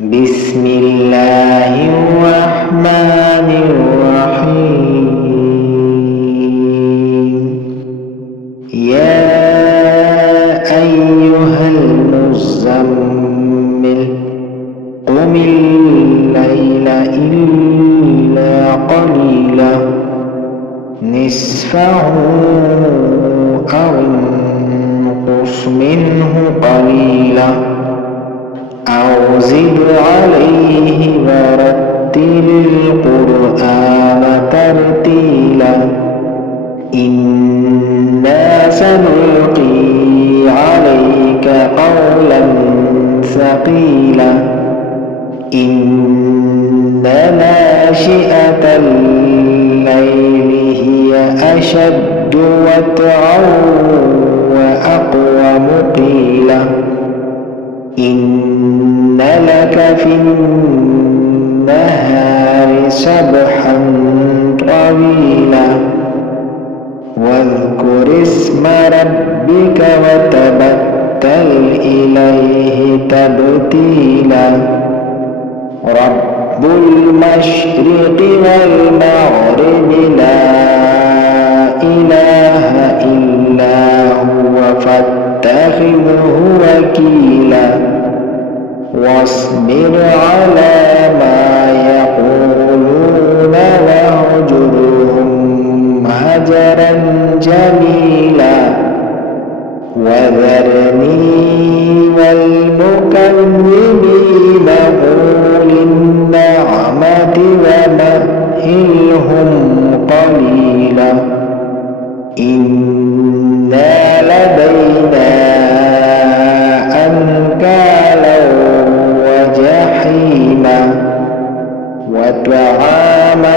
بسم الله الرحمن الرحيم. يا أيها المزمل قم الليل إلا قليلا نصفه أو انقص منه قليلا أو زد عليه ورتل القرآن ترتيلا إنا سنلقي عليك قولا ثقيلا إن ناشئة الليل هي أشد وطئا وأقوم قيلا إن لك في النهار سبحا طويلا واذكر اسم ربك وتبتل إليه تبتيلا رب المشرق والمغرب لا إله إلا هو فاتخذه وكيلا واصبر على ما يقولون واهجرهم هجرا جميلا وذرني والمكذبين أولي النعمة ومهلهم قليلا إن لدينا أنكالا وجحيما وطعاما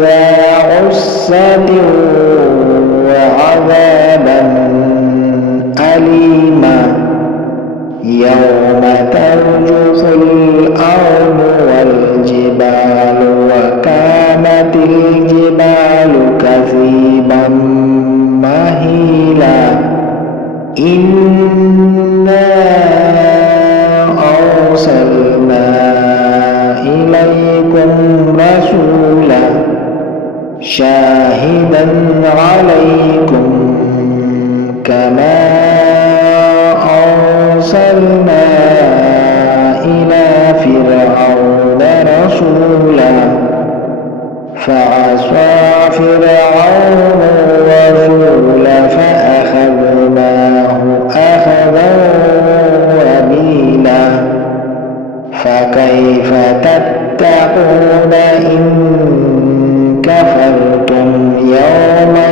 ذا غصة وعذابا أليما يوم ترجف الأرض والجبال وكانت الجبال كثيبا مهيلا إنا أرسلنا إليكم رسولا شاهدا عليكم كما أرسلنا إلى فرعون رسولا فعصى فرعون الرسول فأخذناه أخذا وبيلا فكيف تتقون إن كفرتم يوما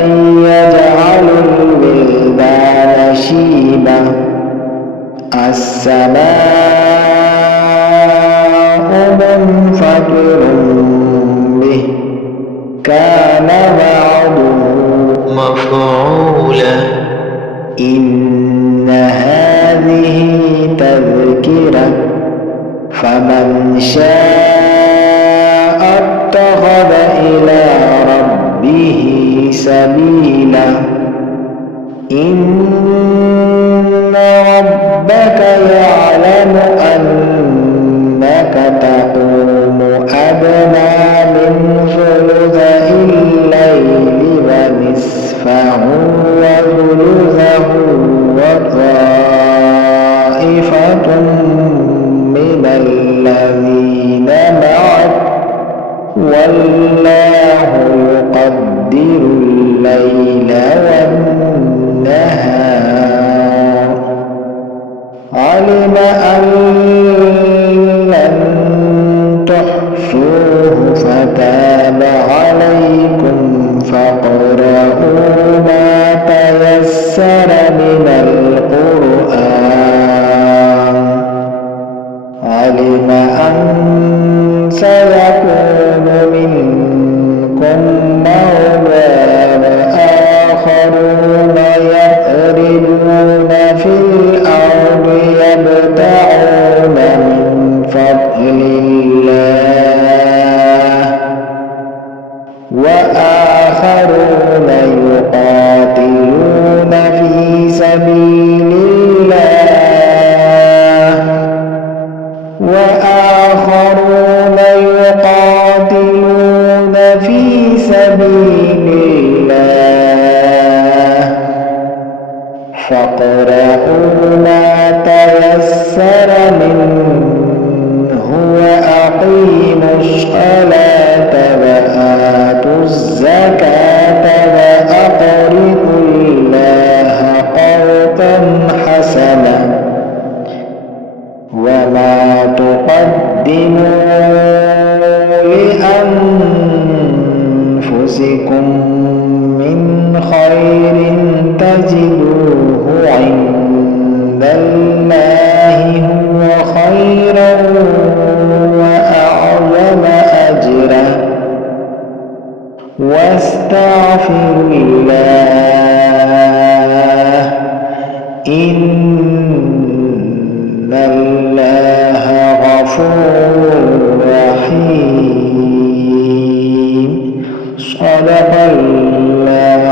يجعل الولدان شيبا السماء منفطر به كان وعده مفعولا إن هذه تذكرة فمن شاء اتخذ إلى ربه سبيلا إن ربك يعلم أنك تقوم أدنى من ثلثي الليل ونصفه وثلثه وطائفة من الذين معك والله يقدر الليل والنهار علم أن لن تحصوه فتاب عليكم فاقرؤوا ما تيسر من القرآن علم أن سيكون منكم مرضى وآخرون يضربون في الأرض يبتغون من فضل الله وآخرون يقاتلون في سبيل الله آخرون يقاتلون في سبيل الله فاقرؤوا ما تيسر منه وأقيموا الصلاة وآتوا الزكاة وأقرضوا الله قرضا حسنا وما تقدموا لأنفسكم من خير تجدوه عند الله هو خيرا وأعظم أجرا واستغفروا الله إن الله غفور رحيم صدق الله